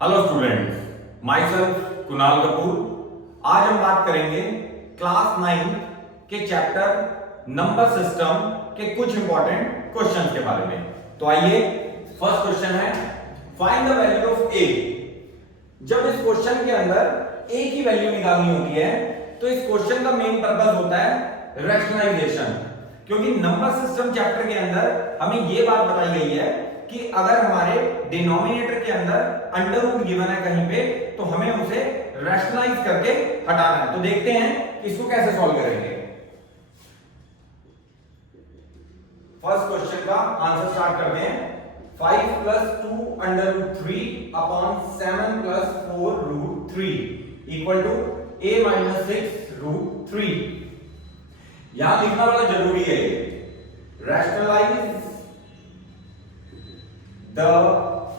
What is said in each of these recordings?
Hello students, my self Kunal Kapoor. आज हम बात करेंगे क्लास 9 के चैप्टर नंबर सिस्टम के कुछ इंपॉर्टेंट क्वेश्चंस के बारे में। तो आइए, फर्स्ट क्वेश्चन है फाइंड द वैल्यू ऑफ ए। जब इस क्वेश्चन के अंदर ए की वैल्यू निकालनी होती है तो इस क्वेश्चन का मेन पर्पस होता है रैशनलाइजेशन, क्योंकि नंबर सिस्टम चैप्टर के अंदर हमें यह बात बताई गई है कि अगर हमारे डिनोमिनेटर के अंदर अंडर रूट गिवन है कहीं पे तो हमें उसे रैशनलाइज करके हटाना है। तो देखते हैं कि इसको कैसे सॉल्व करेंगे। फर्स्ट क्वेश्चन का आंसर स्टार्ट करते हैं। 5 + 2 under root 3 upon 7 + 4 root 3 equal to a - 6 root 3। यहां लिखना बड़ा जरूरी है, रैशनलाइज द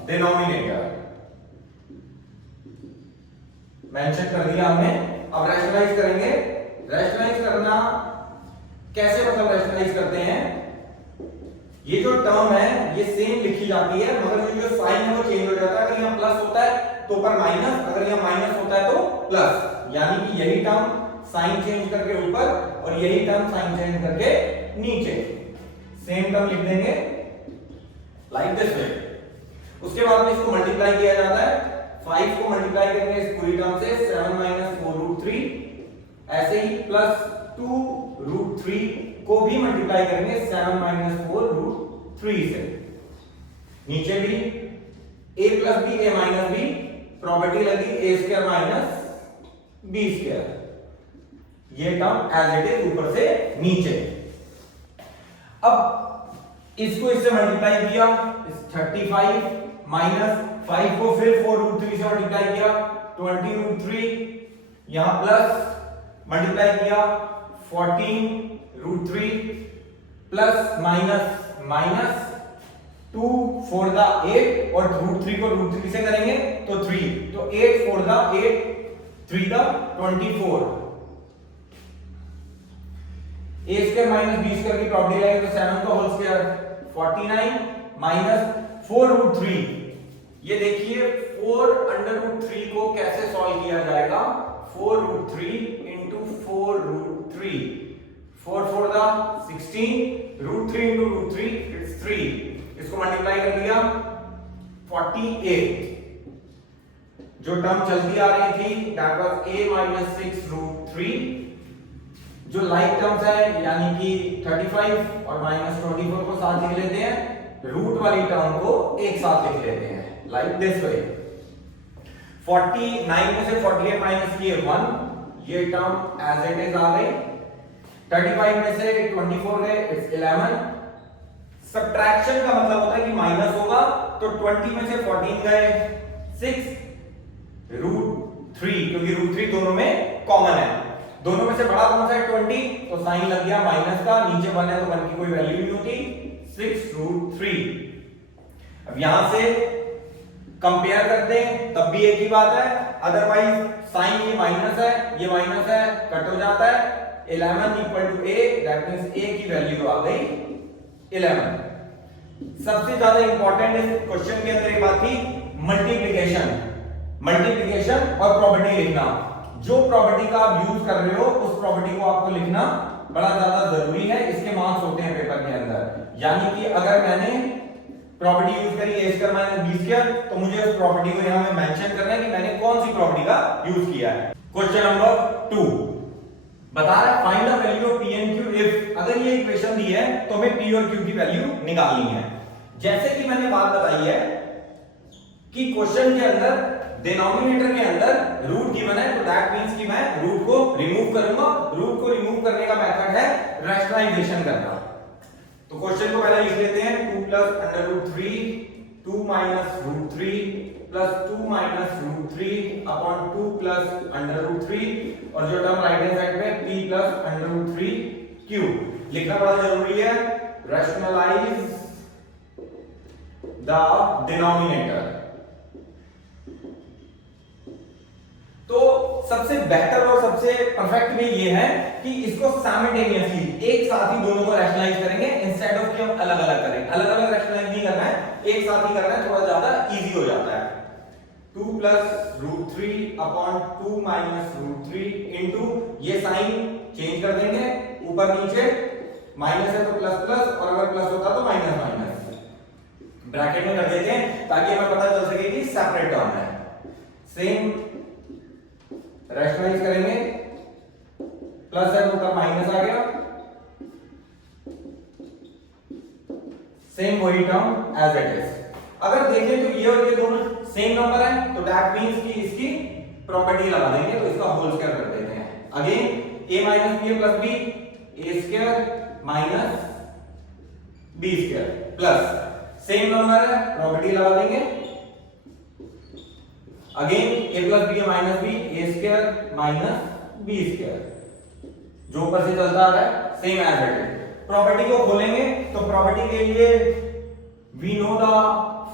डिनोमिनेटर मेंशन कर दिया हमने। अब रैशनलाइज करेंगे। रैशनलाइज करना कैसे, मतलब रैशनलाइज करते हैं, ये जो टर्म है ये सेम लिखी जाती है मगर ये जो साइन है वो चेंज हो जाता है। अगर यहां प्लस होता है तो ऊपर माइनस, अगर यहां माइनस होता है तो प्लस, यानी कि यही टर्म साइन चेंज करके ऊपर और यही टर्म साइन चेंज करके नीचे, सेम टर्म लिख देंगे लाइक दिस वे। उसके बाद में इसको मल्टीप्लाई किया जाता है। 5 को मल्टीप्लाई करेंगे इस पूरी टर्म से 7 - 4 रूट 3, ऐसे ही प्लस 2 रूट 3 को भी मल्टीप्लाई करेंगे 7 - 4 रूट 3 से। नीचे भी a + b a - b property लगी a² - b²। ये टर्म एज इट इज ऊपर से नीचे। अब इसको इससे मल्टीप्लाई किया, इस 35 माइनस 5 को फिर 4 रूट 3 से मल्टीप्लाई किया 20 रूट 3, यहां प्लस मल्टीप्लाई किया 14 रूट 3 प्लस माइनस माइनस 2 4 दा 8 और रूट 3 को रूट 3 से करेंगे तो 3, तो 8 4 दा 8 3 दा 24। a² - b² की प्रॉपर्टी लगेगी तो 7 का होल स्क्वायर 49 माइनस 4 रूट 3। ये देखिए 4 अंडर रूट 3 को कैसे सॉल्व किया जाएगा। 4 रूट 3 इंटू 4 रूट 3, 4 4 दा 16 रूट 3 इंटू रूट 3 इट्स 3। इसको मल्टीप्लाई कर दिया 48। जो टर्म चलती आ रही थी दैट वाज a - 6 रूट 3। जो लाइक टर्म्स है यानी कि 35 और -24 को साथ लिख लेते हैं, रूट वाली टर्म को एक साथ लिख लेते हैं लाइक दिस वे। 49 में से 48 माइनस किए 1, ये टर्म एज इट इज आ गई। 35 में से 24 गए इट्स 11। सब्ट्रैक्शन का मतलब होता है कि माइनस होगा, तो 20 में से 14 गए 6 रूट 3, क्योंकि रूट 3 दोनों में कॉमन है। दोनों में से बड़ा कौन सा है 20, तो साइन लग गया माइनस का, नीचे 1 है तो 1 की कोई वैल्यू नहीं होती, 6 रूट 3। अब यहां से कंपेयर करते हैं तब भी एक ही बात है, अदरवाइज साइन ये माइनस है कट हो जाता है। 11 equal to a, that means a की वैल्यू आ गई 11। सबसे ज्यादा इंपॉर्टेंट इस क्वेश्चन के अंदर एक बात थी मल्टीप्लिकेशन और प्रॉपर्टी लिखना। जो प्रॉपर्टी का आप यूज कर रहे हो उस प्रॉपर्टी को आपको लिखना बड़ा ज्यादा जरूरी है, इसके मार्क्स होते हैं पेपर के अंदर। यानी कि अगर मैंने प्रॉपर्टी यूज करी a² - b², तो मुझे उस प्रॉपर्टी को यहां में मेंशन करना है कि मैंने कौन सी प्रॉपर्टी का यूज किया है। क्वेश्चन नंबर 2 बता रहा है find the value of p and q if. अगर ये इक्वेशन दी है तो हमें p और q की वैल्यू निकालनी है। जैसे कि मैंने बात बताई है कि क्वेश्चन के अंदर डिनोमिनेटर के अंदर रूट गिवन है, तो दैट मींस कि मैं रूट को रिमूव करूंगा। रूट को रिमूव करने का मेथड है रैशनलाइजेशन करना। तो क्वेश्चन को पहले लिख लेते हैं 2 + under root 3 2 - root 3 plus 2 - root 3 upon 2 + under root 3, और जो टर्म राइट हैंड साइड में p + अंडर रूट 3 q लिखना बड़ा जरूरी है। Rationalise the denominator. तो सबसे बेहतर और सबसे परफेक्ट वे ये है कि इसको साइमल्टेनियसली एक साथ ही दोनों को रैशनलाइज करेंगे, इंस्टेड ऑफ कि हम अलग अलग करें। अलग अलग रैशनलाइज नहीं करना है, एक साथ ही करना है, थोड़ा ज्यादा इजी हो जाता है। 2 plus root 3 upon 2 minus root 3 into, ये साइन चेंज कर देंगे, ऊपर नीचे माइनस है तो प्लस प्लस, और अगर प्लस होता तो माइनस माइनस, ब्रैकेट में कर देते हैं ताकि हमें पता चल सके कि सेपरेट टर्म है। सेम रैशनलाइज करेंगे, प्लस है तो ऊपर माइनस आ गया, सेम वही टर्म एज इट इज। अगर देखें तो ये और ये दोनों सेम नंबर है तो दैट मींस कि इसकी प्रॉपर्टी लगा देंगे, तो इसका होल स्क्वायर कर देते हैं। Again a minus b plus b, a square minus b square plus same number है, प्रॉपर्टी लगा देंगे। Again a plus b minus b, a square minus b square, जो ऊपर से चलता आ रहा है same as it is. Property को खोलेंगे तो प्रॉपर्टी के लिए we know the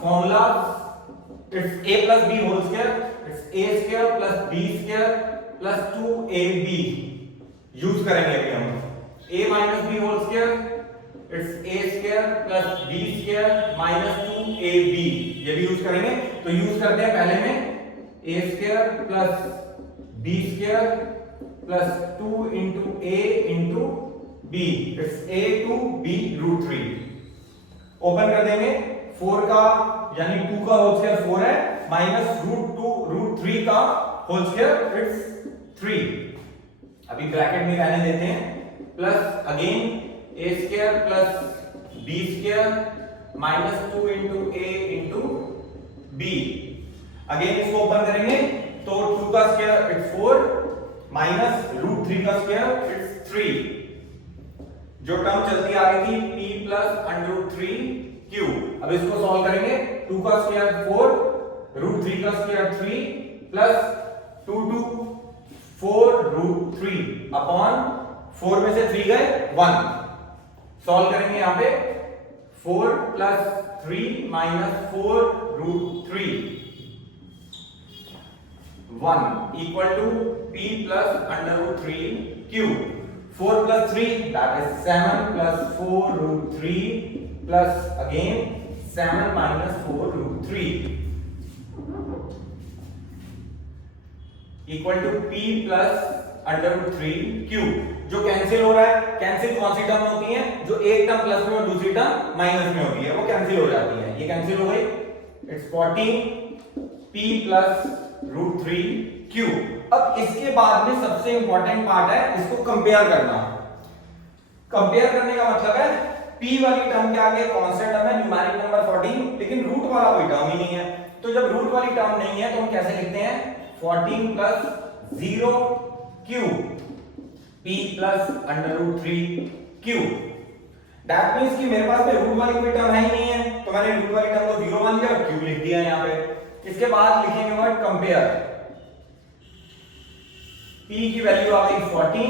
formula, it's a plus b whole square, it's a square plus b square plus 2ab use करेंगे अभी हम। a minus b whole square, it's a square plus b square minus 2ab, ये भी use करेंगे। तो use करते हैं पहले में a square plus b square plus 2 into a into b, it's a to b root 3। Open कर देंगे, 4 का यानी 2 का होल स्क्वायर 4 है, माइनस रूट 2 रूट 3 का होल स्क्वायर इट्स 3। अभी ब्रैकेट में रहने देते हैं, plus again a square plus b square minus 2 into a into b। Again इसको ओपन करेंगे तो 2 का स्क्वायर इट्स 4 माइनस रूट 3 का स्क्वायर इट्स 3। जो टर्म चलती आ रही थी p plus under root 3 q, अब इसको सॉल्व करेंगे। 2 का स्क्वायर 4, रूट 3 का square 3 plus 2 two 4 root 3 upon 4 में से 3 गए 1। सॉल्व करेंगे यहां पे 4 plus 3 minus 4 root 3 1 equal to p plus under root 3 q। 4 plus 3 that is 7 plus 4 root 3 plus again 7 minus 4 root 3 equal to p plus under root 3 q। जो cancel हो रहा है, कैंसिल कौन सी टर्म होती है, जो एक टर्म प्लस में और दूसरी टर्म माइनस में होती है, वो कैंसिल हो जाती है। ये कैंसिल हो गई, it's 14 p plus root 3 q। अब इसके बाद में सबसे इंपॉर्टेंट पार्ट है इसको कंपेयर करना। कंपेयर करने का मतलब है p वाली टर्म के आगे कांस्टेंट टर्म है न्यूमेरिक नंबर 14, लेकिन रूट वाला कोई टर्म ही नहीं है। तो जब रूट वाली टर्म नहीं है तो हम कैसे लिखते हैं, 14 plus 0 q p plus under root 3 q। That means कि मेरे पास में रूट वाली कोई टर्म है ही नहीं है, तो मैंने रूट वाली टर्म को 0 मान लिया और q लिख दिया यहां पे। इसके बाद लिखेंगे वर्ड कंपेयर, p की वैल्यू आ गई 14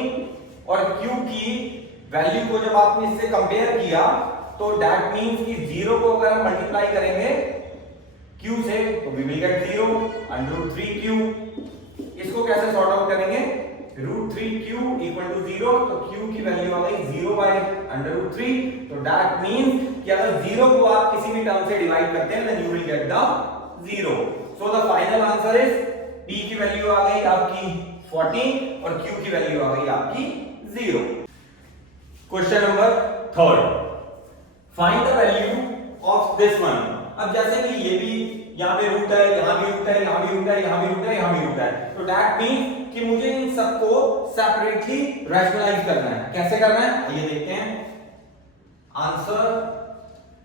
और q की वैल्यू को जब आपने इससे कंपेयर किया तो दैट मींस कि 0 को अगर हम मल्टीप्लाई करेंगे q से तो we will get 0 under root 3q। इसको कैसे सॉर्ट आउट करेंगे, रूट 3q इक्वल टू 0, तो q की वैल्यू आ गई 0 बाय अंडर रूट 3। तो दैट मींस कि अगर 0 को आप किसी भी टर्म से डिवाइड करते हैं then you will get the 0। So the final answer is p की वैल्यू आ गई आपकी 14 और q की वैल्यू आ गई आपकी 0। Question number 3, find the value of this one. अब जैसे कि ये भी यहां पे रूट है, यहां भी रूट है, यहां भी रूट है, यहां भी रूट है, यहां भी रूट है, तो दैट मींस कि मुझे इन सबको सेपरेटली रैशनलाइज करना है। कैसे करना है ये देखते हैं। आंसर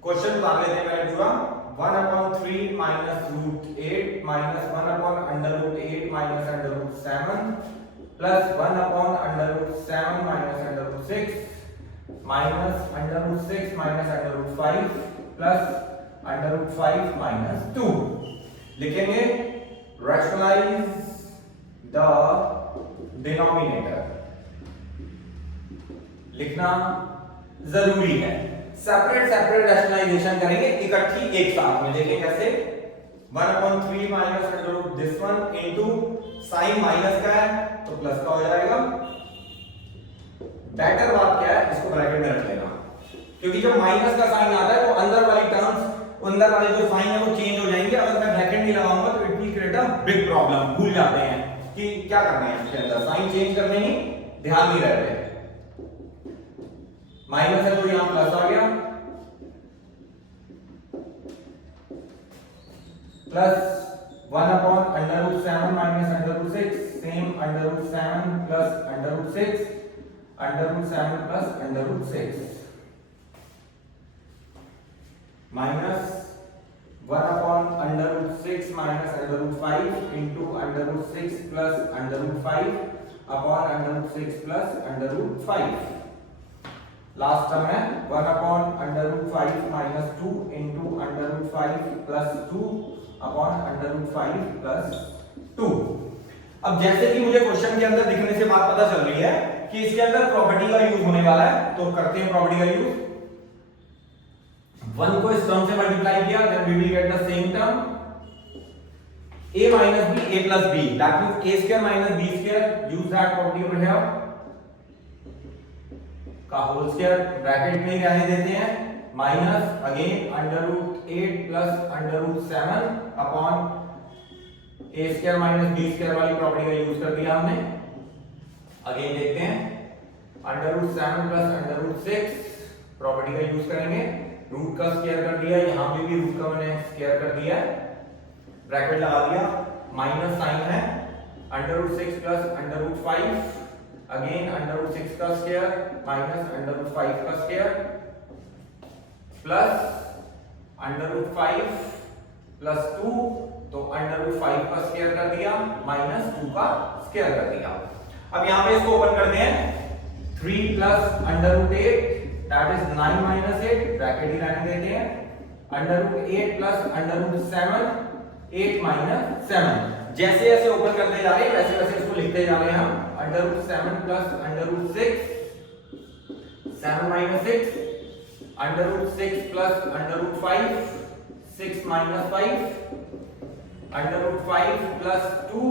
क्वेश्चन उतार लेते हैं पहले पूरा। 1/3 minus root 8 minus 1 under root 8 minus under root 7 plus 1 under root 7 minus under root 6 minus under root 6 minus under root 5 plus under root 5 minus 2। लिखेंगे रैशनलाइज द डिनोमिनेटर, लिखना जरूरी है। सेपरेट सेपरेट रैशनलाइजेशन करेंगे इकट्ठी एक साथ में। देखिए कैसे, 1/3 minus under root this one into sign minus का है तो प्लस का हो जाएगा। बेटर बात क्या है, इसको ब्रैकेट में रख लेना, क्योंकि जब माइनस का साइन आता है तो अंदर वाली टर्म्स, अंदर वाले जो साइन है वो चेंज हो जाएंगे। अगर मैं ब्रैकेट नहीं लगाऊंगा तो it means create a big problem, भूल जाते हैं कि क्या करना है इसके अंदर, साइन चेंज करने ही ध्यान नहीं रहते। माइनस है तो यहां प्लस आ गया, plus 1/√7 minus √6, same √7 plus √6, √7 plus √6 minus 1/√6 minus √5 into √6 plus √5 upon √6 plus √5। Last term है 1/√5 minus 2 into √5 plus 2 upon √5 plus 2। अब जैसे कि मुझे क्वेश्चन के अंदर दिखने से बात पता चल रही है कि इसके अंदर प्रॉपर्टी का यूज होने वाला है, तो करते हैं प्रॉपर्टी का यूज। 1 को इस टर्म से मल्टीप्लाई किया, then we will get the same term a minus b a plus b, that means a square minus b square, use that property over here का होल स्क्वायर ब्रैकेट में रहने देते हैं, minus again √8 plus √7 upon a square minus b square वाली property का use कर दिया हमने। अगेन देखते हैं √7 प्लस √6 प्रॉपर्टी का यूज करेंगे, रूट का स्क्वायर कर दिया, यहां पे भी रूट का मैंने स्क्वायर कर दिया, ब्रैकेट लगा दिया, माइनस साइन है √6 प्लस √5 अगेन √6 का स्क्वायर माइनस √5 का स्क्वायर प्लस √5 प्लस 2, तो √5 का स्क्वायर कर दिया माइनस 2 का स्क्वायर कर दिया। अब यहां पे इसको ओपन करते हैं, 3 plus √8 that is 9 minus 8, bracket ही रहने देते हैं, √8 प्लस √7 8 माइनस 7। जैसे जैसे ओपन करते जा रहे हैं वैसे वैसे इसको लिखते जा रहे हैं हम, √7 plus √6 7 minus 6, √6 plus √5 6 minus 5, √5 plus 2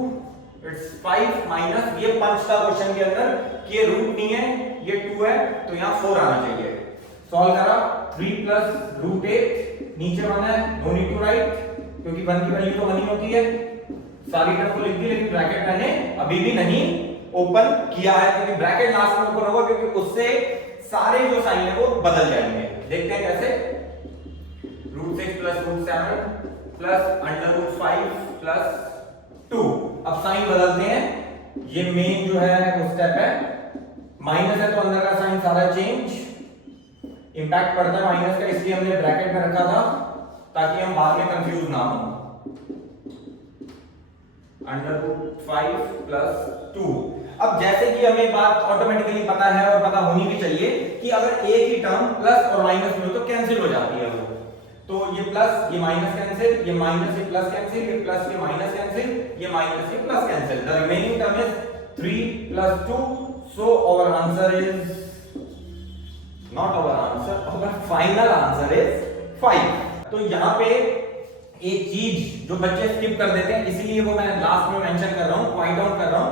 it's 5 minus, ये 5 था क्वेश्चन के अंदर कि ये रूट नहीं है ये 2 है तो यहां 4 आना चाहिए। सॉल्व करा, 3 प्लस √8 नीचे 1 है, नो नीड टू राइट क्योंकि 1 की वैल्यू तो 1 ही होती है, सारी टर्म को लिख दी, लेकिन ब्रैकेट मैंने अभी भी नहीं ओपन किया है क्योंकि ब्रैकेट लास्ट में ओपन होगा क्योंकि उससे सारे जो साइन है वो बदल जाएंगे। देखते हैं कैसे, √6 प्लस √7 प्लस √5 प्लस 2, अब साइन बदलते हैं, ये मेन जो है वो स्टेप है, माइनस है तो अंदर का साइन सारा चेंज, इंपैक्ट पड़ता है माइनस का, इसलिए हमने ब्रैकेट में रखा था ताकि हम बाद में कंफ्यूज ना हो। √5 प्लस 2, अब जैसे कि हमें बात ऑटोमेटिकली पता है और पता होनी भी चाहिए कि अगर एक ही टर्म प्लस और माइनस में हो तो कैंसिल हो जाती है वो, तो ये प्लस ये माइनस कैंसिल, ये माइनस ये प्लस कैंसिल, ये प्लस ये माइनस कैंसिल, ये माइनस ये plus cancel, the remaining term is 3 plus 2, so our answer is not our answer, our final answer is 5। तो यहां पे एक चीज जो बच्चे स्किप कर देते हैं, इसीलिए वो मैं लास्ट में मेंशन कर रहा हूं, पॉइंट आउट कर रहा हूं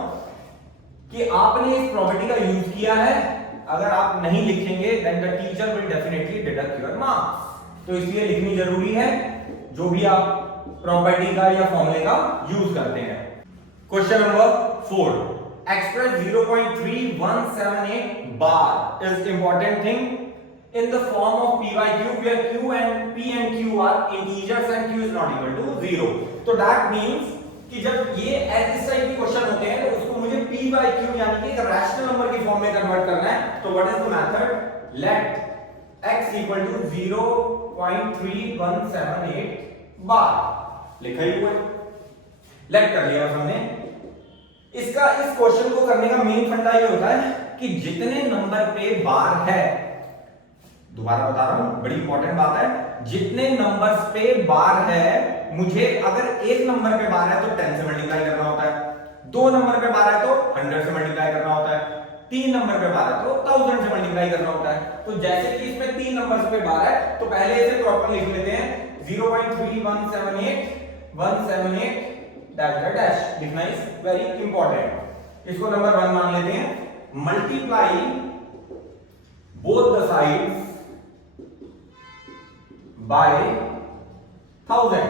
कि आपने इस प्रॉपर्टी का यूज किया है, अगर आप नहीं लिखेंगे then the teacher will definitely deduct your marks, तो इसलिए लिखनी जरूरी है जो भी आप प्रॉपर्टी का या फॉर्मूले का यूज करते हैं। Question number 4, express 0.3178 bar is important thing in the form of p by q where q and p and q are integers and q is not equal to 0, तो that means कि जब ये इस type के question होते हैं तो उसको मुझे p by q यानी कि एक रैशनल नंबर की फॉर्म में कन्वर्ट करना है, तो what is the method, let x equal to 0.3178 bar, लिखा ही हुआ है, लेट कर लिया हमने। इसका इस क्वेश्चन को करने का मेन फंडा ये होता है कि जितने नंबर पे बार है, दोबारा बता रहा हूं बड़ी इंपॉर्टेंट बात है, जितने नंबर्स पे बार है मुझे अगर एक नंबर पे बार है तो 10 से मल्टीप्लाई करना होता है, 2 नंबर पे बार है तो 100 से मल्टीप्लाई करना होता है, 3 नंबर पे बार है तो 1000 से मल्टीप्लाई करना होता है। तो जैसे कि इसमें 3 नंबर्स पे बार है तो पहले इसे प्रॉपर लिख लेते हैं, 0.3178 डैश डैश लिखना इज वेरी इंपॉर्टेंट। इसको नंबर 1 मान लेते हैं, multiply both the sides by 1000,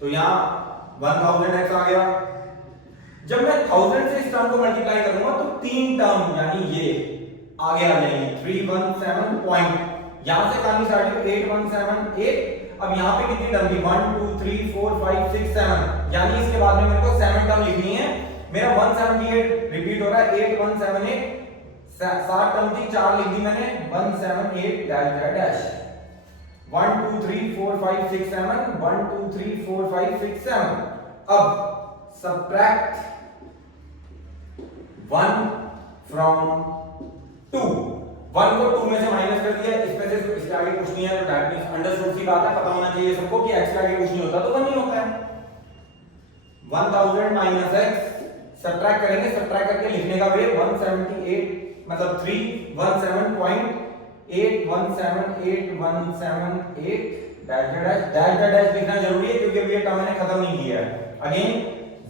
तो यहां 1000x आ गया। जब मैं 1000 से इस टर्म को मल्टीप्लाई करूंगा तो 3 टर्म यानी ये आगे आ जाएंगे 317 पॉइंट, यहां से कहानी स्टार्ट हुई 8178। अब यहां पे कितनी टर्म थी 1 2 3 4 5 6 7, यानी इसके बाद में मेरे को 7 टर्म लिखनी है। मेरा 178 रिपीट हो रहा है 8178, 7 टर्म थी 4 लिख दी मैंने 178 डैश डैश डैश 1 2 3 4 5 6 7 1 2 3 4 5 6 7। अब subtract 1 from 2, 1 को 2 में से माइनस कर दिया, इसमें से इसके आगे कुछ नहीं है तो दैट मींस अंडरस्टूड सी बात है, पता होना चाहिए सबको कि x के आगे कुछ नहीं होता तो 1 ही होता है। 1000 माइनस x सब्ट्रैक्ट करेंगे, सब्ट्रैक्ट करके लिखने का वे 178 मतलब 3178178 डैश डैश डैश डैश लिखना जरूरी है क्योंकि अभी ये टर्म मैंने खत्म नहीं किया है। Again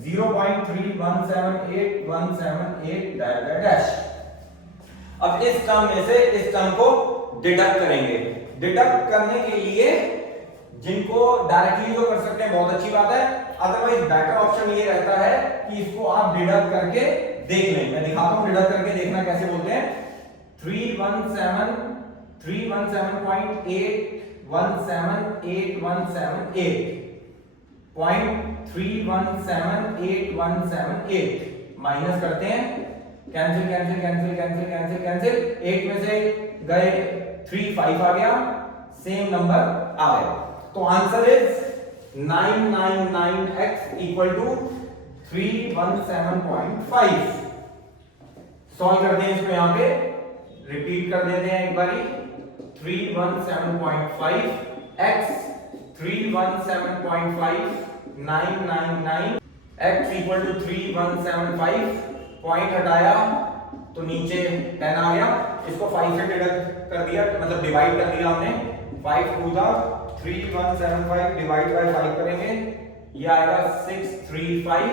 0.3178178 dash dash. अब इस टर्म में से इस टर्म को डिडक्ट करेंगे। डिडक्ट करने के लिए जिनको डायरेक्टली जो कर सकते हैं बहुत अच्छी बात है, अदरवाइज बैकर ऑप्शन ये रहता है कि इसको आप डिडक्ट करके देख लें। मैं दिखाता हूं डिडक्ट करके देखना कैसे बोलते हैं। 3178178.3178 माइनस करते हैं, cancel cancel cancel cancel cancel cancel, 8 में से गए 3 5 आ गया, सेम नंबर आ गया। तो answer is 999x equal to 317.5। Solve करते हैं इसको, यहां पे रिपीट कर देते हैं एक बारी 317.5 x 317.5 999 x equal to 3175, point हटाया तो नीचे 10 आ गया, इसको 5 से डिवाइड कर दिया मतलब डिवाइड कर दिया हमने, 5 टू द 3175 डिवाइड बाय 5 करेंगे, ये आएगा 635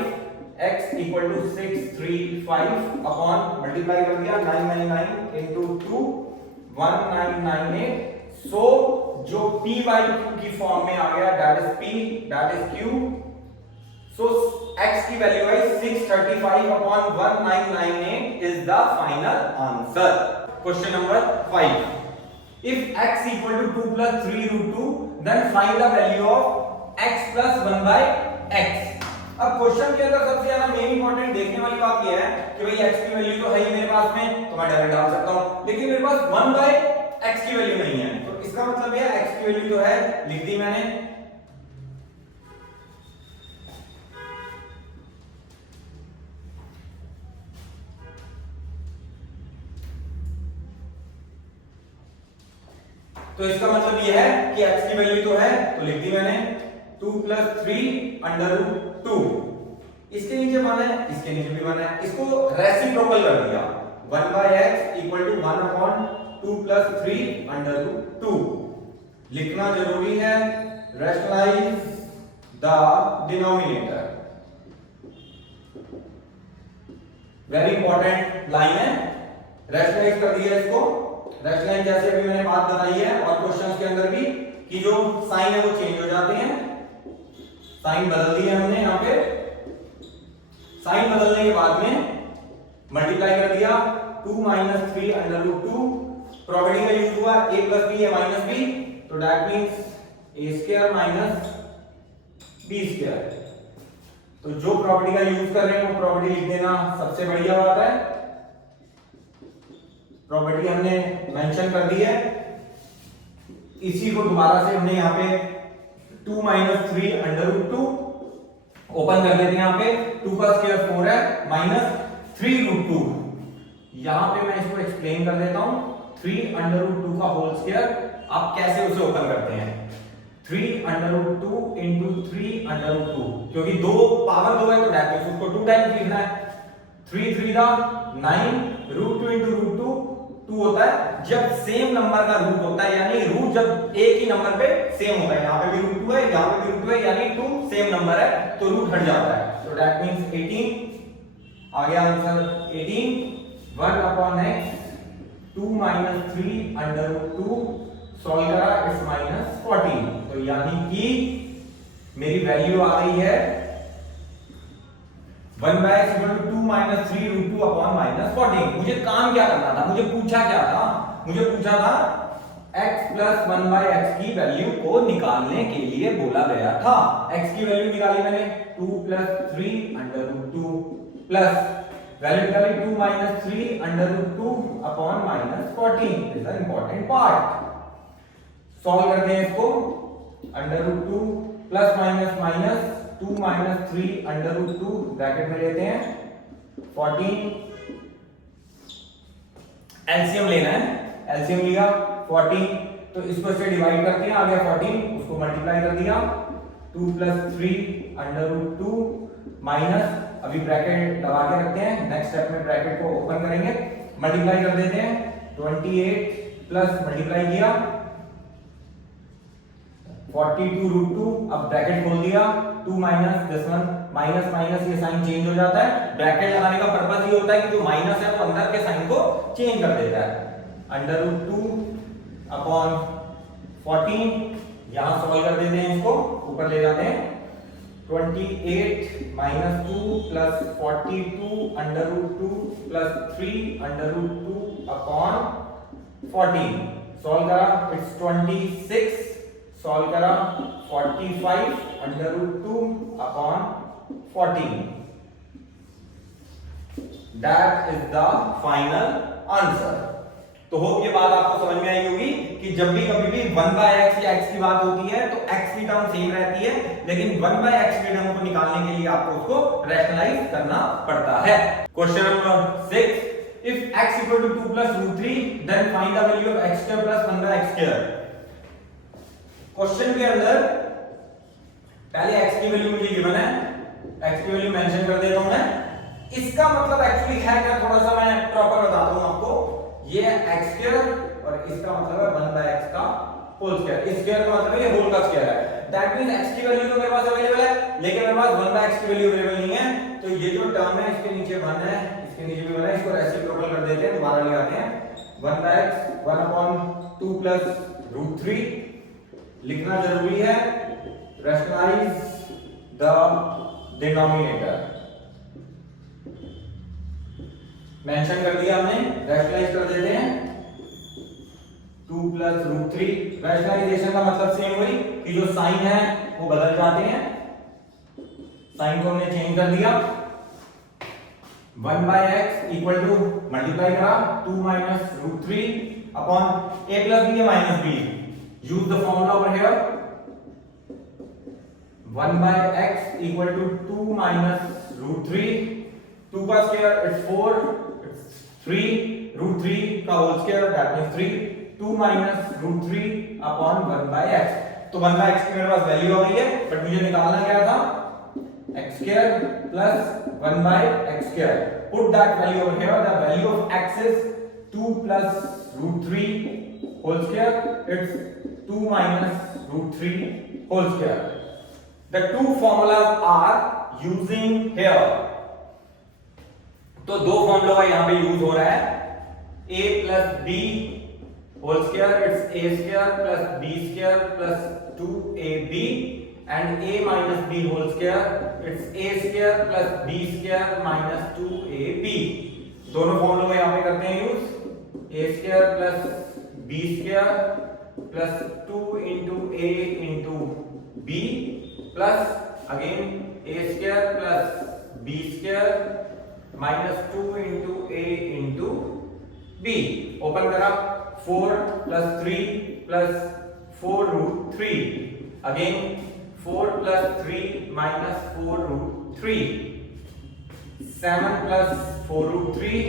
x equal to 635 upon multiply कर दिया 999 इनटू 2 1998। सो जो p by q की फॉर्म में आ गया that is p that is q। So x की वैल्यू है 635 upon 1998 is the final answer. Question number 5, if x equal to 2 plus 3 root 2 then find the value of x plus 1 by x। अब question के अंदर सबसे ज्यादा main important देखने वाली बात यह है कि भाई x की वैल्यू तो है ही मेरे पास में तो मैं डायरेक्ट डाल सकता हूं, लेकिन मेरे पास 1 by x की वैल्यू नहीं है, तो इसका मतलब है x की वैल्यू जो है लिख दी मैंने। तो इसका मतलब ये है कि x की वैल्यू तो है तो लिख दी मैंने 2 plus 3 under root 2, इसके नीचे 1 है इसके नीचे भी 1 है, इसको रेसिप्रोकल कर दिया 1 by x equal to 1 upon 2 plus 3 under root 2। लिखना जरूरी है, rationalise the denominator, very important line है। रैशनलाइज कर दिया इसको, रैशनलाइज जैसे अभी मैंने बात बताई है और क्वेश्चंस के अंदर भी कि जो साइन है वो चेंज हो जाते हैं, साइन बदल दिए हमने यहां पे, साइन बदलने के बाद में मल्टीप्लाई कर दिया 2 minus 3 under root 2, प्रॉपर्टी का यूज हुआ a plus b a minus b, तो that means a square minus b square। तो जो प्रॉपर्टी का यूज कर रहे हैं वो प्रॉपर्टी लिख देना सबसे बढ़िया बात है, प्रॉपर्टी हमने मेंशन कर दी है। इसी को दोबारा से हमने यहां पे 2 minus 3 under root 2 ओपन कर देते हैं, यहां पे 2 का स्क्वायर 4 है माइनस 3 root 2, यहां पे मैं इसको एक्सप्लेन कर देता हूं 3 under root 2 का होल स्क्वायर आप कैसे उसे ओपन करते हैं। 3 under root 2 into 3 under root 2, क्योंकि दो पावर 2 है तो दैट मींस उसको 2 टाइम्स लिखना है। 3 3 दा 9 root 2 into root 2 2 होता है जब सेम नंबर का रूट होता है, यानी रूट जब एक ही नंबर पे सेम होता है, यहां पे भी रूट 2 है यहां पे भी रूट 2 है यानी 2 सेम नंबर है तो रूट हट जाता है, तो दैट मींस 18 आ गया answer 18। 1 upon x 2 minus 3 under root 2 solve करा इट्स -14, तो यानी कि मेरी वैल्यू आ रही है 1/x equal to 2 minus 3 root 2 upon minus 14। मुझे काम क्या करना था, मुझे पूछा क्या था, मुझे पूछा था x प्लस 1/x की वैल्यू को निकालने के लिए बोला गया था। x की वैल्यू निकाली मैंने 2 plus 3 under root 2 plus value निकाली 2 minus 3 under root 2 upon minus 14। Is the important part. Solve करते हैं इसको। Under root 2 plus minus minus 2 minus 3 under root 2 bracket में लेते हैं 14। एलसीएम लेना है, एलसीएम लिया 14, तो इसको इससे डिवाइड करते हैं, आ गया 14, उसको मल्टीप्लाई कर दिया 2 प्लस 3 अंडर रूट 2 माइनस, अभी ब्रैकेट लगा के रखते हैं, नेक्स्ट स्टेप में ब्रैकेट को ओपन करेंगे, मल्टीप्लाई कर देते हैं 28 प्लस मल्टीप्लाई किया 42 रूट 2, अब ब्रैकेट खोल दिया 2 minus this one, minus minus ये साइन चेंज हो जाता है। ब्रैकेट लगाने का पर्पस ये होता है कि जो माइनस है वो अंदर के साइन को चेंज कर देता है। अंडर रूट 2 अपॉन 14, यहां सॉल्व कर देते हैं, इसको ऊपर ले जाते हैं 28 minus 2 plus 42 under root 2 plus 3 under root 2 upon 14। Solve करा इट्स 26, सॉल्व करा 45 under root 2 upon 14। That is the final answer. तो होप ये बात आपको समझ में आई होगी कि जब भी कभी भी 1/x या x की बात होती है तो x की टर्म सेम रहती है, लेकिन 1/x की टर्म को निकालने के लिए आपको उसको रैशनलाइज करना पड़ता है। Question number 6, if x equal to 2 plus root 3 then find the value of x square plus 1/x²। Question के अंदर पहले x की वैल्यू मुझे गिवन है, x की वैल्यू मेंशन कर देता हूं मैं। इसका मतलब एक्चुअली है क्या, थोड़ा सा मैं प्रॉपर बताता हूं आपको। ये है x स्क्वायर और इसका मतलब है 1/x का होल स्क्वायर। इस स्क्वायर का मतलब ये होल का स्क्वायर है। दैट मींस x की वैल्यू तो मेरे पास अवेलेबल है, लेकिन मेरे पास 1/x की वैल्यू अवेलेबल नहीं है। तो ये जो टर्म है इसके नीचे 1 है, इसके नीचे भी 1 है, इसको रेसिप्रोकल कर देते हैं, दोबारा ले आते हैं 1/x 1/2 प्लस रूट 3 लिखना जरूरी है। रैशनलाइज द डिनोमिनेटर, मेंशन कर दिया हमने, रैशनलाइज कर देते हैं 2 प्लस रूट 3। रैशनलाइजेशन का मतलब सेम वही कि जो साइन है वो बदल जाते हैं, साइन को हमने चेंज कर दिया। 1/x इक्वल टू मल्टीप्लाई करा 2 minus root 3 upon a plus b या minus b, use the formula over here. 1/x equal to 2 minus root 3, 2 का स्क्वायर इट्स 4, 3 रूट 3 का whole square that means 3, 2 minus root 3 upon 1/x। तो 1/x की मेरे पास value आ गई है, but मुझे निकालना क्या था, x square plus 1/x²। Put that value over here, the value of x is 2 plus root 3 whole square, it's 2 minus root 3 whole square. The two formulas are using here. तो दो formula का यहां पे use हो रहा है, a plus b whole square it's a square plus b square plus 2ab and a minus b whole square it's a square plus b square minus 2ab। दोनों formula को यहां पे करते हैं use, a square plus b square plus 2 into a into b plus again a square plus b square minus 2 into a into b। Open करा 4 plus 3 plus 4 root 3, again 4 plus 3 minus 4 root 3, 7 plus 4 root 3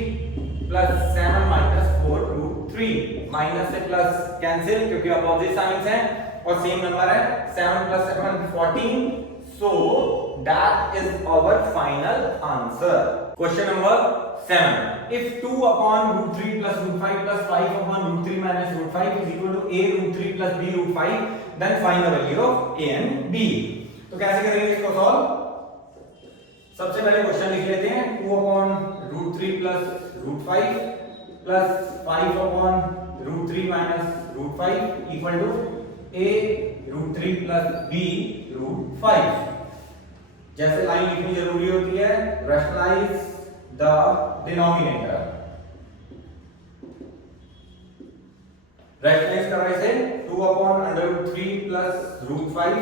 plus 7 minus 4 root 3। Minus से plus cancel क्योंकि opposite signs हैं और same number है। 7 plus 7 14, so that is our final answer. Question number 7, if 2 upon root 3 plus root 5 plus 5 upon root 3 minus root 5 is equal to a root 3 plus b root 5, then find the value of a and b। तो कैसे करेंगे इसको solve? सबसे पहले question लिख लेते हैं 2 upon root 3 plus root 5 plus 5 upon root 3 minus root 5 equal to a root 3 plus b root 5। जैसे लाइन लिखनी जरूरी होती है, रैशनलाइज द डिनोमिनेटर। रैशनलाइज करने से 2/√3 प्लस √5।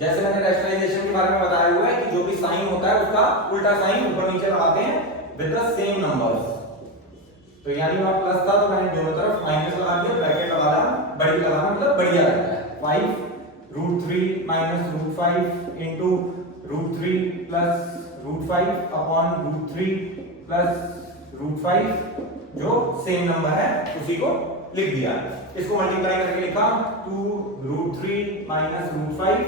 जैसे मैंने रैशनलाइजेशन के बारे में बताया हुआ है कि जो भी साइन होता है उसका उल्टा साइन ऊपर नीचे लगाते हैं विद द सेम नंबर्स। तो यानी वहां प्लस था तो मैंने दोनों तरफ माइनस लगा दिया, ब्रैकेट लगाना, बड़ी लगाना मतलब बढ़िया रहता है। 5√3 minus √5 into √3 plus √5 upon √3 plus √5 जो सेम नंबर है उसी को लिख दिया। इसको मल्टीप्लाई करके लिखा 2√3 माइनस √5।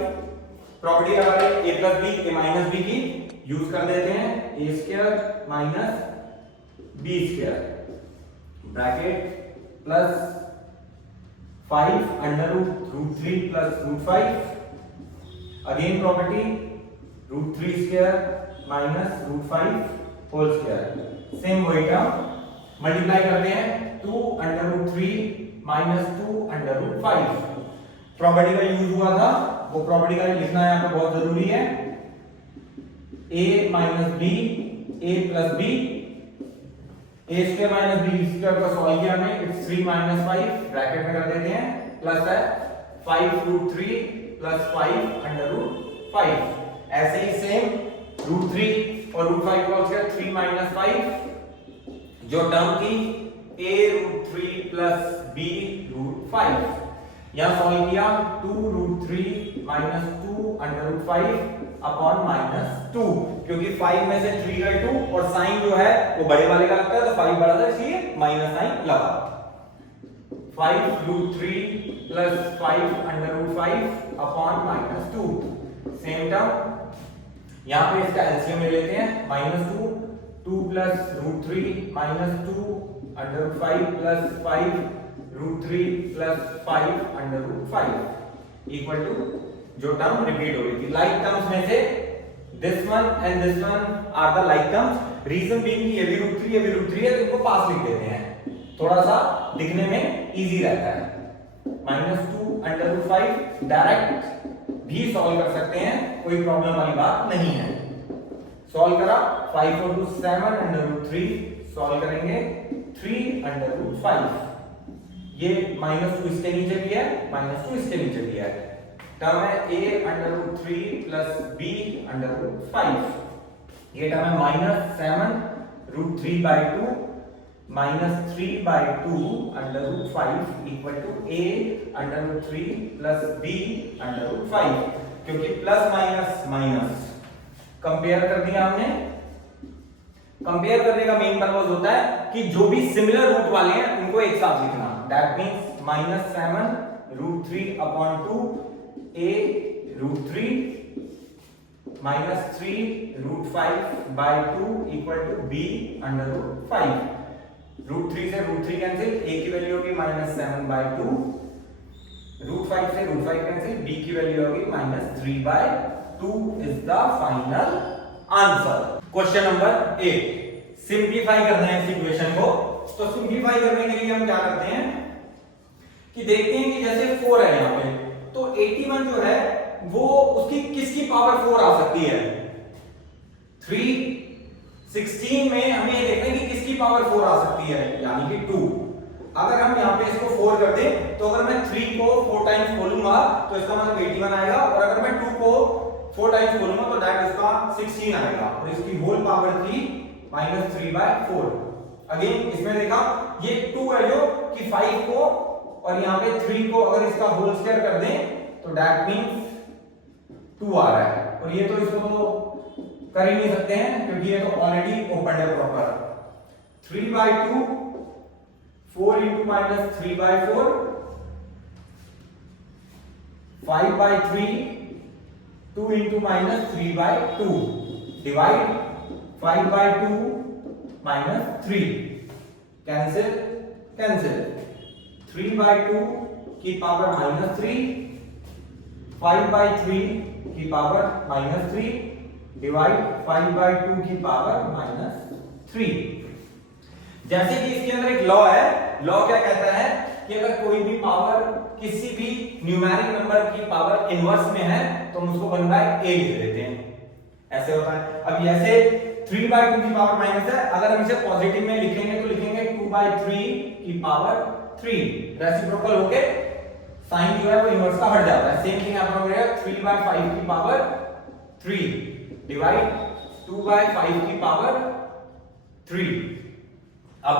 प्रॉपर्टी लगा रहे a plus b a minus b की यूज कर देते हैं, a square minus b square bracket plus 5 √3 plus √5 again property √3 square minus √5 whole square same वही टर्म मल्टीप्लाई करते हैं 2√3 माइनस 2√5। प्रॉपर्टी का यूज हुआ था, वो प्रॉपर्टी का लिखना यहाँ पे बहुत जरूरी है। a minus b a plus b a square minus b square का सॉल्व किया हमने, इट्स 3 माइनस 5 ब्रैकेट में कर देते हैं, प्लस है 5√3 प्लस 5√5। ऐसे ही सेम √3 और √5 का स्क्वायर 3 माइनस 5 जो टर्म थी a√3 प्लस b√5। यहां सॉल्व किया 2√3 माइनस 2√5 अपॉन माइनस 2, क्योंकि 5 में से 3 गए 2 और साइन जो है वो बड़े वाले का लगता है तो 5 बड़ा था इसलिए माइनस साइन लगा। 5√3 plus 5√5 upon minus 2 same term. यहां पे इसका एलसीएम ले लेते हैं, -2 plus √3 minus 2√5 plus 5√3 plus 5√5 equal to जो टर्म रिपीट हो रही थी लाइक टर्म्स में से this one and this one are the like terms. Reason being कि ये भी √3 है तो इनको पास लिख देते हैं, थोड़ा सा दिखने में इजी रहता है। -2√5 डायरेक्ट भी सॉल्व कर सकते हैं, कोई प्रॉब्लम वाली बात नहीं है। सॉल्व करा 5 4 2 7√3 सॉल्व करेंगे 3√5। ये -2 इसके नीचे भी है, -2 इसके नीचे भी है। टर्म है a√3 प्लस b√5। ये टर्म है -7√3/2 -3/2√5 equal to a√3 plus b√5। क्योंकि प्लस माइनस माइनस कंपेयर कर दिया हमने। कंपेयर करने का मेन पर्पस होता है कि जो भी सिमिलर रूट वाले हैं उनको एक साथ लिखना। That means -7√3/2 a√3 -3√5/2 equal to b√5। √3 से √3 कैंसिल, a की वैल्यू होगी -7/2, √5 से √5 कैंसिल, b की वैल्यू होगी -3/2 is the final answer. Question number 8 simplify करना है इस इक्वेशन को। तो सिंपलीफाई करने के लिए हम क्या करते हैं कि देखते हैं कि जैसे 4 है यहां पे, तो 81 जो है वो उसकी किसकी पावर 4 आ सकती है? 3। 16 में हमें देखना है कि किसकी पावर 4 आ सकती है, यानी कि 2। अगर हम यहां पे इसको 4 कर दें तो अगर मैं 3 को 4 टाइम्स खोलूंगा तो इसका मतलब 81 आएगा, और अगर मैं 2 को 4 टाइम्स खोलूंगा तो दैट इसका 16 आएगा, और इसकी होल पावर थी -3/4। अगेन इसमें देखा ये 2 है जो कि 5 को और यहां पे 3 को अगर इसका होल स्क्वायर कर दें तो दैट मींस 2 आ रहा है, और ये तो इसको तो कर ही नहीं सकते हैं क्योंकि ये तो ऑलरेडी ओपन है proper. 3/2 4 into -3/4 5/3 2 into -3/2 divide 5/2 -3 cancel cancel 3/2 की पावर -3 5/3 की पावर -3 डिवाइड 5/2 की पावर -3। जैसे कि इसके अंदर एक लॉ है, लॉ क्या कहता है कि अगर कोई भी पावर किसी भी न्यूमेरिक नंबर की पावर इनवर्स में है तो हम उसको 1/a लिख देते हैं। ऐसे होता है। अब ऐसे 3/2 की पावर माइनस है, अगर हम इसे पॉजिटिव में लिखेंगे तो लिखेंगे 2/3 की पावर 3, रेसिप्रोकल होके साइन जो है वो इनवर्स का हट जाता है। सेम थिंग यहां पर हो गया 3/5 की पावर 3 डिवाइड 2/5 की पावर 3। अब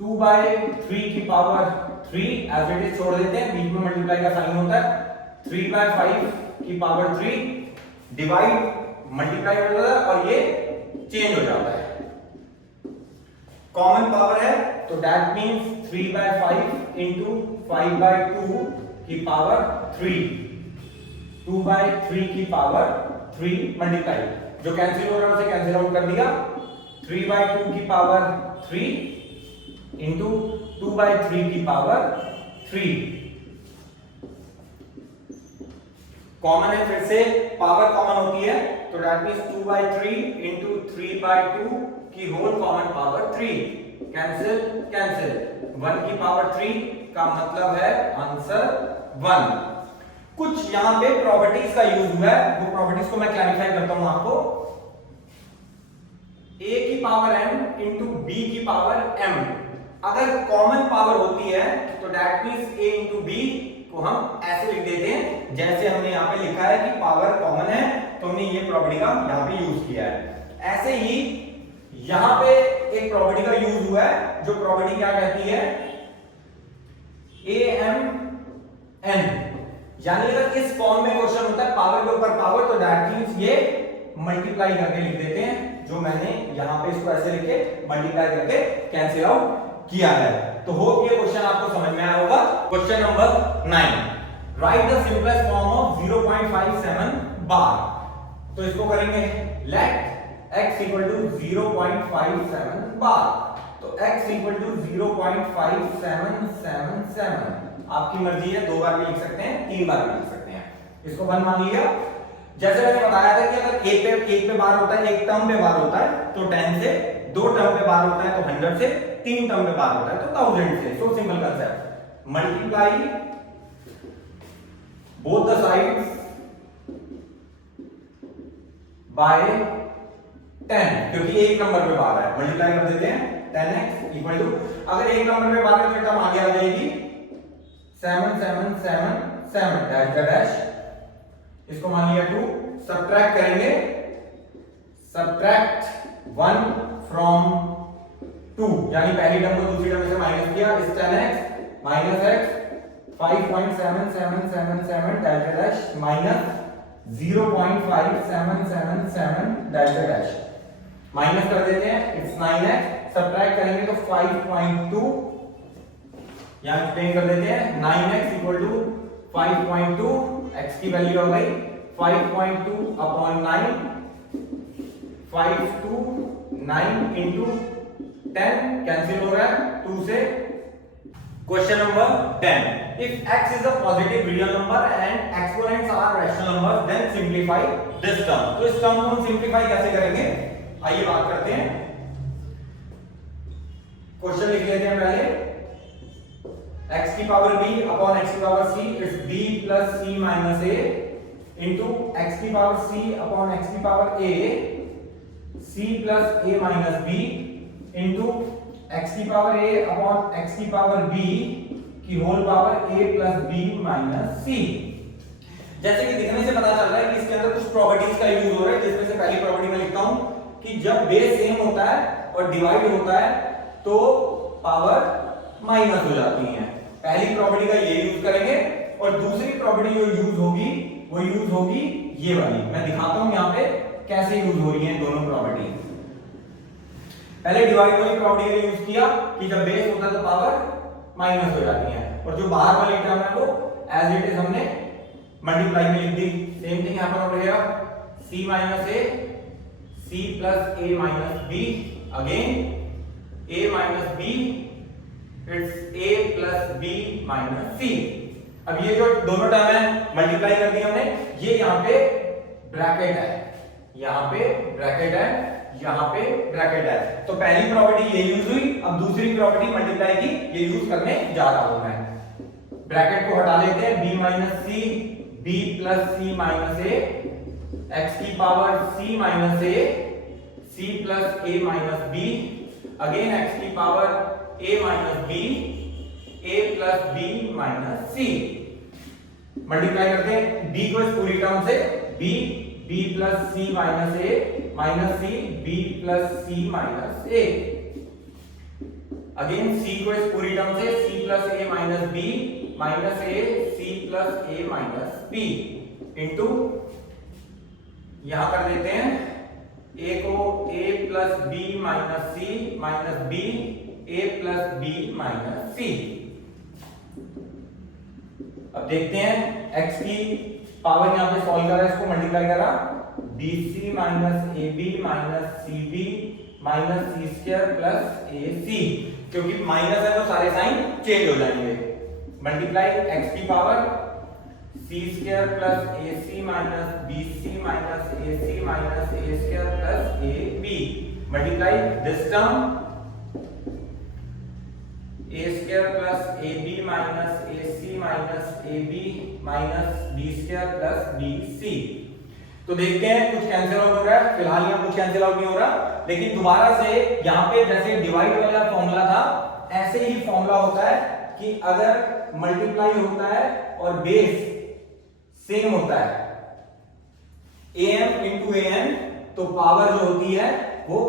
2/3 की पावर 3 एज इट इज छोड़ देते हैं, बीच में मल्टीप्लाई का साइन होता है। 3/5 की पावर 3 डिवाइड मल्टीप्लाई हो जाता है और ये चेंज हो जाता है, कॉमन पावर है तो दैट मींस 3/5 इंटू 5/2 की पावर 3, 2/3 की पावर 3 मल्टीप्लाई, जो कैंसिल हो रहा है उसे कैंसिल आउट कर दिया। 3/2 की पावर 3 इंटू 2/3 की पावर 3, कॉमन है, फिर से पावर कॉमन होती है तो दैट मींस 2/3 इंटू 3/2 की whole common power 3, cancel cancel, 1 की पावर 3 का मतलब है आंसर 1। कुछ यहां पे प्रॉपर्टीज का यूज हुआ है, वो प्रॉपर्टीज को मैं क्लैरिफाई करता हूं आपको। a की पावर m इंटू b की पावर m, अगर कॉमन पावर होती है तो that means a into b को हम ऐसे लिख देते हैं जैसे हमने यहाँ पे लिखा है कि पावर कॉमन है तो हमने ये प्रॉपर्टी का यहाँ पे यूज किया है। ऐसे ही यहाँ पे एक प्रॉपर्टी का यूज हुआ है, जो प्रॉपर्टी क्या कहती है AMN, यानी अगर इस फॉर्म में क्वेश्चन होता है पावर के ऊपर पावर तो दैट मींस ये मल्टीप्लाई करके लिख देते हैं, जो मैंने यहाँ पे इसको ऐसे लिखे मल्टीप्लाई करके कैंसिल आउट किया है। तो होप ये क्वेश्चन आपको समझ में आया होगा। Question number 9, right the simplest form of 0.57 बार। तो इसको करेंगे लेट x इक्वल टू 0.57 बार, तो x इक्वल टू 0.5777, आपकी मर्जी है, 2 बार भी लिख सकते हैं, 3 बार भी लिख सकते हैं। इसको 1 मान लिया। जैसे मैंने बताया था कि अगर एक पे बार होता है, एक टर्म पे बार होता है तो 10 से, 2 टर्म पे बार होता है तो 100 से, 3 टर्म पे बार होता है तो 1000 से। So simple concept, multiply both the sides by 10, क्योंकि एक नंबर पे बार है, मल्टीप्लाई कर देते हैं 10x इक्वल टू, अगर एक नंबर पे बार है तो टर्म आगे आ जाएगी 7777 डैश डैश, इसको मान लिया 2, सब्ट्रैक्ट करेंगे, सब्ट्रैक्ट 1 फ्रॉम 2, यानी पहली टर्म को दूसरी टर्म से माइनस किया, इस 10x minus x 5.7777 dash dash minus 0.5777 dash dash, minus कर देते हैं, इट्स 9x, सब्ट्रैक्ट करेंगे तो 5.2, यहां एक्सप्लेन कर देते हैं 9x इक्वल टू 5.2, x की वैल्यू हो गई 5.2 अपॉन 9, 529 इंटू 10, कैंसिल हो रहा है 2 से। Question number 10, if x is a positive real number and exponents are rational numbers then simplify this term. तो इस टर्म को हम सिंपलीफाई कैसे करेंगे, आइए बात करते हैं। क्वेश्चन लिख लेते हैं पहले, x की पावर b अपॉन x की power c, it's b plus c minus a into x की पावर c अपॉन x की power a, c plus a minus b into x की पावर a अपॉन x की power b की whole power a plus b minus c। जैसे कि दिखने से पता चल रहा है कि इसके अंदर कुछ प्रॉपर्टीज का यूज हो रहा है, जिसमें से पहली प्रॉपर्टी मैं लिखता हूं कि जब बेस सेम होता है और डिवाइड होता है तो पावर माइनस हो जाती है। पहली प्रॉपर्टी का ये यूज करेंगे और दूसरी प्रॉपर्टी जो यूज होगी वो यूज होगी ये वाली, मैं दिखाता हूं यहां पे कैसे यूज हो रही है दोनों प्रॉपर्टी। पहले डिवाइड वाली प्रॉपर्टी का यूज किया कि जब बेस होता है तो पावर माइनस हो जाती है, और जो बाहर वाली टर्म है वो एज इट इज हमने मल्टीप्लाई में लिख दी। सेम थिंग यहां पर हो गया c minus a, c plus a minus b, again a minus b, it's a plus b minus c। अब ये जो दोनों टर्म है मल्टीप्लाई कर दी हमने, ये यहाँ पे ब्रैकेट है, यहाँ पे ब्रैकेट है, यहाँ पे ब्रैकेट है। तो पहली प्रॉपर्टी ये यूज हुई, अब दूसरी प्रॉपर्टी मल्टीप्लाई की ये यूज करने जा रहा हूं मैं। ब्रैकेट को हटा लेते हैं, b minus c, b plus c minus a x की power c minus a, c plus a minus b, again x की power a minus b, a plus b minus c। Multiply करते हैं b को इस पूरी term से, b plus c minus a minus c, b plus c minus a। Again c को इस पूरी टर्म से, c plus a minus b minus a, c plus a minus b into यहां कर देते हैं a को a plus b minus c minus b, a plus b minus c। अब देखते हैं x की पावर यहां पे सॉल्व करा, इसको मल्टीप्लाई करा, bc minus ab minus cb minus c square plus ac, क्योंकि माइनस है तो सारे साइन चेंज हो जाएंगे। मल्टीप्लाई x की power c square plus ac minus bc minus ac minus a square plus ab, multiply this term a square plus ab minus ac minus ab minus b square plus bc। तो देखते हैं कुछ cancel out हो रहा है, फिलहाल यहाँ कुछ कैंसिल आउट नहीं हो रहा, लेकिन दोबारा से यहाँ पे जैसे डिवाइड वाला फॉर्मूला था ऐसे ही फॉर्मूला होता है कि अगर मल्टीप्लाई होता है और बेस सेम होता है am इंटू an, तो पावर जो होती है वो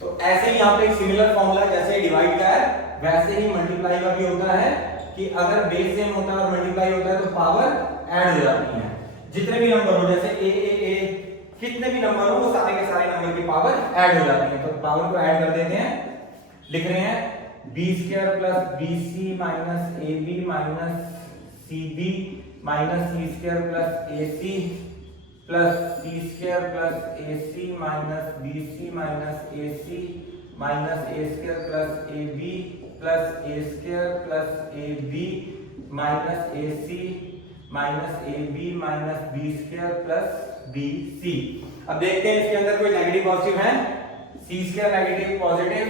तो ऐसे ही यहाँ पे एक सिमिलर फॉर्मूला जैसे डिवाइड का है वैसे ही मल्टीप्लाई का भी होता है कि अगर बेस सेम होता है और मल्टीप्लाई होता है तो पावर ऐड हो जाती है। जितने भी नंबर हो, जैसे a कितने भी नंबर हो वो सारे के सारे नंबर की पावर ऐड हो जाती है। तो पावर को ऐड कर देते हैं, लिख रहे हैं b square plus bc minus ab minus cb minus c square plus ac plus c square plus ac minus bc minus ac minus a square plus ab plus a square plus ab minus ac minus ab minus b square plus bc। अब देखते हैं इसके अंदर कोई negative positive है, c square negative positive,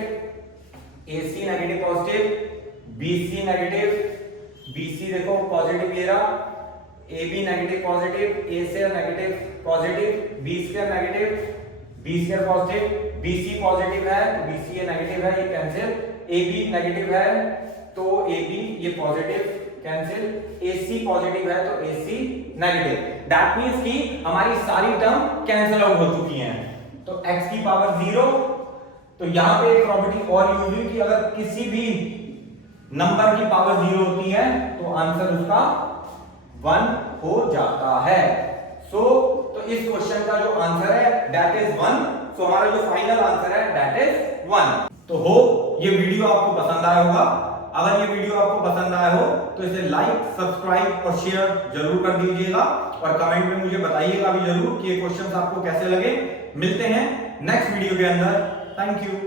ac negative positive, bc negative, bc देखो positive ये रहा, ab negative positive, a square negative positive, b square negative, b square positive, bc positive है तो bc ये नेगेटिव है, ये कैंसिल, ab नेगेटिव है तो ab ये पॉजिटिव कैंसिल, ac पॉजिटिव है तो ac नेगेटिव। दैट मींस कि हमारी सारी टर्म कैंसिल आउट हो चुकी हैं। तो x की पावर 0, तो यहां पे एक प्रॉपर्टी और यूज हुई कि अगर किसी भी नंबर की पावर 0 होती है तो आंसर उसका 1 हो जाता है। तो इस क्वेश्चन का जो आंसर है दैट इज 1। सो हमारा जो फाइनल आंसर है दैट इज 1। तो होप ये वीडियो आपको पसंद आया होगा। अगर ये वीडियो आपको पसंद आया हो तो इसे लाइक, सब्सक्राइब और शेयर जरूर कर दीजिएगा और कमेंट में मुझे बताइएगा भी जरूर कि ये क्वेश्चंस आपको कैसे लगे। मिलते हैं नेक्स्ट वीडियो के अंदर। Thank you.